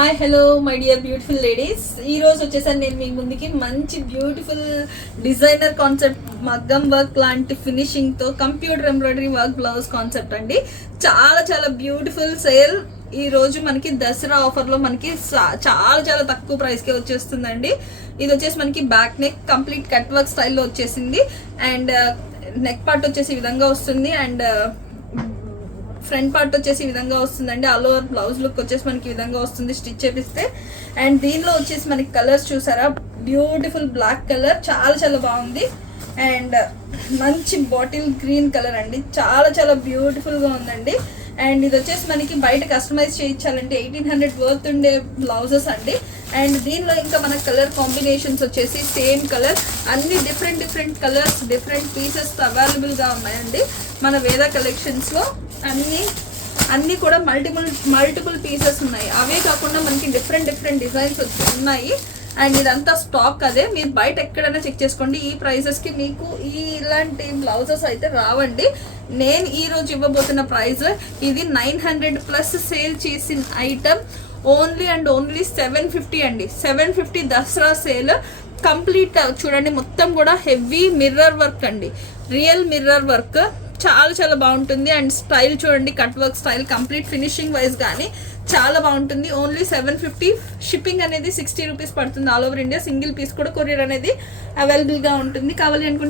Hi hello my dear beautiful ladies, ఈ రోజు వచ్చేసరి నేను మీ ముందుకి మంచి బ్యూటిఫుల్ డిజైనర్ కాన్సెప్ట్ మగ్గం వర్క్ లాంటి ఫినిషింగ్తో computer embroidery work blouse concept అండి. చాలా చాలా బ్యూటిఫుల్ సేల్ ఈ రోజు మనకి దసరా ఆఫర్లో మనకి చాలా చాలా తక్కువ ప్రైస్కే వచ్చేస్తుందండి. ఇది వచ్చేసి మనకి back neck complete cut work స్టైల్లో వచ్చేసింది అండ్ నెక్ పార్ట్ వచ్చేసి ఈ విధంగా వస్తుంది అండ్ ఫ్రంట్ పార్ట్ వచ్చేసి ఈ విధంగా వస్తుందండి. ఆల్ ఓవర్ బ్లౌజ్ లుక్ వచ్చేసి మనకి ఈ విధంగా వస్తుంది స్టిచ్ చేపిస్తే. అండ్ దీనిలో వచ్చేసి మనకి కలర్స్ చూసారా, బ్యూటిఫుల్ బ్లాక్ కలర్ చాలా చాలా బాగుంది అండ్ మంచి బాటిల్ గ్రీన్ కలర్ అండి, చాలా చాలా బ్యూటిఫుల్గా ఉందండి. అండ్ ఇది వచ్చేసి మనకి బయట కస్టమైజ్ చేయించాలంటే 1800 వర్త్ ఉండే బ్లౌజెస్ అండి. అండ్ దీనిలో ఇంకా మన కలర్ కాంబినేషన్స్ వచ్చేసి సేమ్ కలర్, అన్ని డిఫరెంట్ కలర్స్ డిఫరెంట్ పీసెస్ అవైలబుల్గా ఉన్నాయండి మన వేద కలెక్షన్స్లో. అన్నీ కూడా మల్టిపుల్ పీసెస్ ఉన్నాయి. అవే కాకుండా మనకి డిఫరెంట్ డిజైన్స్ ఉన్నాయి అండ్ ఇదంతా స్టాక్ అదే. మీరు బయట ఎక్కడైనా చెక్ చేసుకోండి, ఈ ప్రైజెస్కి మీకు ఇలాంటి బ్లౌజెస్ అయితే రావండి. నేను ఈరోజు ఇవ్వబోతున్న ప్రైస్ ఇది 900 ప్లస్ సేల్ చేసిన ఐటమ్ ఓన్లీ అండ్ ఓన్లీ 750 అండి. 750 దసరా సేల్ కంప్లీట్. చూడండి మొత్తం కూడా హెవీ మిర్రర్ వర్క్ అండి, రియల్ మిర్రర్ వర్క్ చాలా చాలా బాగుంటుంది. అండ్ స్టైల్ చూడండి, cut work style complete finishing wise కానీ చాలా బాగుంటుంది. ఓన్లీ 750. షిప్పింగ్ అనేది 60 రూపీస్ పడుతుంది all over India. Single piece కూడా కొరియర్ అనేది అవైలబుల్గా ఉంటుంది. కావాలి అనుకుంటే